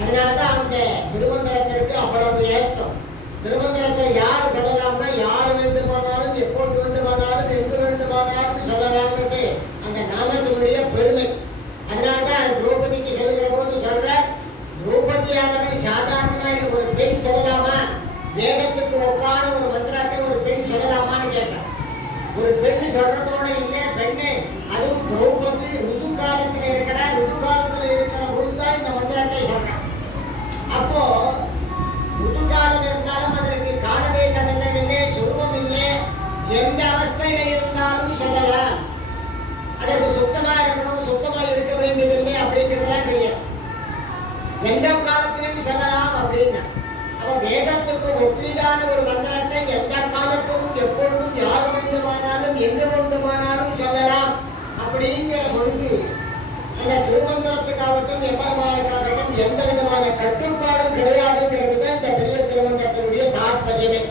அதனாலதான் அந்த திருமந்திரத்திற்கு அவ்வளவு ஏற்றம். திருமந்திரத்தை யார் சொல்லலாம்னா யார் வேண்டுமானாலும் எப்பொழுது வேண்டுமானாலும் எங்கு வேண்டுமானாலும் சொல்லலாம்னு அந்த நாமத்தினுடைய பெருமை. அதனால்தான் திரௌபதிக்கு சொல்லுகிற போது சொல்ற, திரௌபதியானவரை சாதாரணமாக ஒரு பெண் சொல்லலாமா? வேதத்துக்கு ஒப்பான ஒரு மந்திரத்தை ஒரு பெண் சொல்லலாமான்னு கேட்டார். ஒரு பெண் சொல்றதோட இல்லை, பெண்ணு அதுவும் திரௌபதி ருது காலத்தில் இருக்கிறார். ருது காலத்தில் இருக்கிற பொழுதுதான் இந்த மந்திரத்தை சொல்றார். அப்போ ருதுகாலம் இருந்தாலும் அதற்கு காலதேசம் இல்லை, சுரூபம் இல்லை, எந்த அவஸ்தையில இருந்தாலும் சொல்லலாம். அதற்கு சுத்தமா இருக்கணும், சுத்தமா இருக்க வேண்டியதில்லை அப்படிங்கிறதெல்லாம் கிடையாது. எந்த காலத்திலும் சொல்லலாம் அப்படின்னா, அப்ப வேதத்துக்கு ஒப்பீடான ஒரு மந்திரத்தை எந்த காலத்துக்கும் எப்பொழுதும் யார் வேண்டுமானாலும் எங்கு வேண்டுமானாலும் சொல்லலாம் அப்படிங்கிற பொழுது அந்த திருமந்திரத்துக்காகட்டும் எம்பெருமானுக்காகட்டும் எந்த விதமான கட்டுப்பாடும் கிடையாதுங்கிறது தான் இந்த பெரிய திருமந்திரத்தினுடைய தாற்பயமே.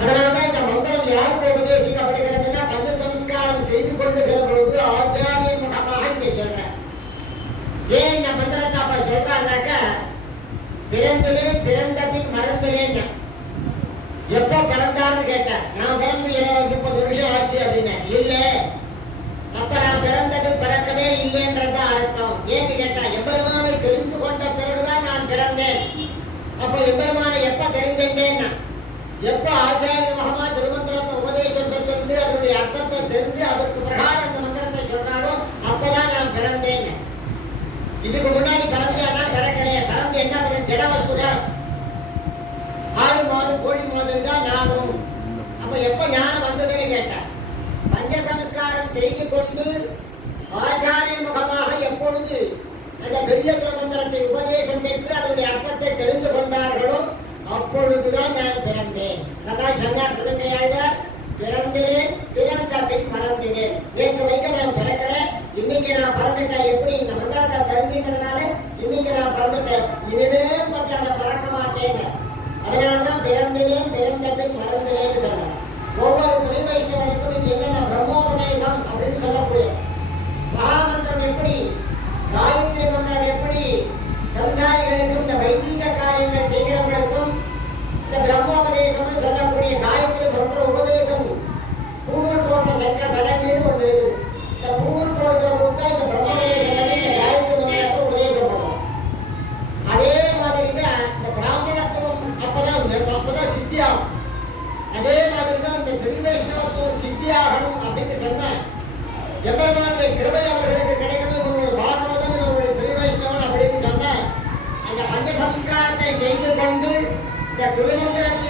அதனால்தான் இந்த மந்திரம் யாருக்கு உபதேசிக்கப்படுகிறதுனா, பஞ்ச சம்ஸ்காரம் செய்து கொண்டுகிற பொழுது ஆச்சாரிய முகமாக இங்க சொல்ற. ஏன் இந்த மந்திரத்தை அப்ப சொல்றாங்க? பிறந்தேன், பிறந்த பின் மறந்தேன். எப்ப பிறந்தான்னு கேட்டேன். நான் பிறந்து 30 வருஷம் ஆச்சு அப்படின்னு. இல்ல, அப்ப நான் பிறந்தது பிறக்கவே இல்லைன்றத அர்த்தம். ஏன்னு கேட்டா, எம்பெருமானை தெரிந்து கொண்ட பிறகுதான் நான் பிறந்தேன். அப்ப எம்பெருமானை எப்ப தெரிந்தேன்னா, எப்ப ஆச்சாரிய மகமா திருமந்திரத்தை உபதேசம் பெற்று அதனுடைய அர்த்தத்தை தெரிந்து அதற்கு பிரகாரம் அந்த மந்திரத்தை சொன்னாரோ அப்பதான் நான் பிறந்தேன். இதுக்கு முன்னாடி பிறந்தேன்னா பிறக்கலையே. பிறந்து என்ன பண்ண ஜடவஸ்துதான், ஆடு மாடு கோழி மாதிரி தான் நானும். அப்ப எப்ப ஞானம் வந்ததுன்னு கேட்டேன், பஞ்ச சம்ஸ்காரம் செய்து கொண்டு ஆச்சாரிய முகமாக எப்பொழுது அந்த பெரிய திருமந்திரத்தை உபதேசம் பெற்று அதனுடைய அர்த்தத்தை தெரிந்து கொண்டார்களோ அப்பொழுதுதான் நான் பிறந்தேன். அதான் சொன்னார் திருமங்கையாழ்வார், பிறந்தேன், பிறந்த பின் மறந்தேன். நேற்று வரைக்கும் நான் பிறக்கிறேன், இன்னைக்கு நான் பிறந்துட்டேன். எப்படி இந்த மந்திரத்தை தெரிஞ்சிட்டதுனால இன்னைக்கு நான் பிறந்துட்டேன், இனிமே மட்டும் அதை மறக்க மாட்டேன். அதனாலதான் பிறந்தேன், பிறந்த பின் மறந்தேன்னு சொன்னார். ஒவ்வொரு ஸ்ரீ வைஷ்ணவனுக்கும் இது என்னென்ன பிரம்மோபதேசம் அப்படின்னு சொல்லக்கூடிய மகாமந்திரம் எப்படி, காயத்ரி மந்திரம் எப்படி சம்சாரிகளுக்கும் இந்த வைதீக காரியங்கள் செய்கிறவர்களுக்கும் இந்த பிரம்மோபதேசம் சொல்லக்கூடிய காயத்ரி மந்திர உபதேசம் பூணூல் போட்ட சென்ற சடங்குன்னு ஒன்று இருக்குது. இந்த பூணூல் போடுகிற போது தான் இந்த பிரம்மோபதேசம் பண்ணி இந்த காயத்ரி மந்திரத்தை உபதேசம் பண்ணுவோம். அதே மாதிரி தான் இந்த பிராமணத்துவம் அப்பதான் சித்தியாகும். அதே மாதிரி தான் இந்த ஸ்ரீ வைஷ்ணவத்துவம் சித்தியாகணும் அப்படின்னு சொன்ன எம்பெருமானுடைய கிருபை அவர்களுக்கு கிடைக்கணும். ஒரு பாகவதம் இவருடைய ஸ்ரீ வைஷ்ணவன் அப்படின்னு சொன்ன அந்த பஞ்ச சம்ஸ்காரத்தை செய்து கொண்டு இந்த திருமந்திரத்தை